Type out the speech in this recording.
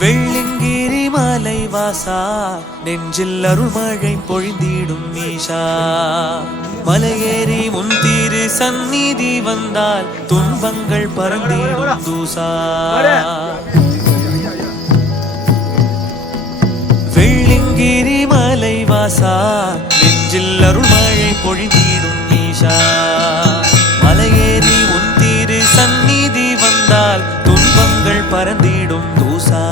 வெள்ளிங்கிரி மலை வாசா நெஞ்சில் அருள்மழை பொழிந்திடும் ஈஷா மலையேறி முன் திரு சந்நிதி வந்தால் துன்பங்கள் பறந்திடும் தூசா வெள்ளிங்கிரி மலை வாசா நெஞ்சில் அருள்மழை பொழிந்திடும் ஈஷா மலையேறி முன் திரு சந்நிதி வந்தால் துன்பங்கள் பறந்திடும் தூசா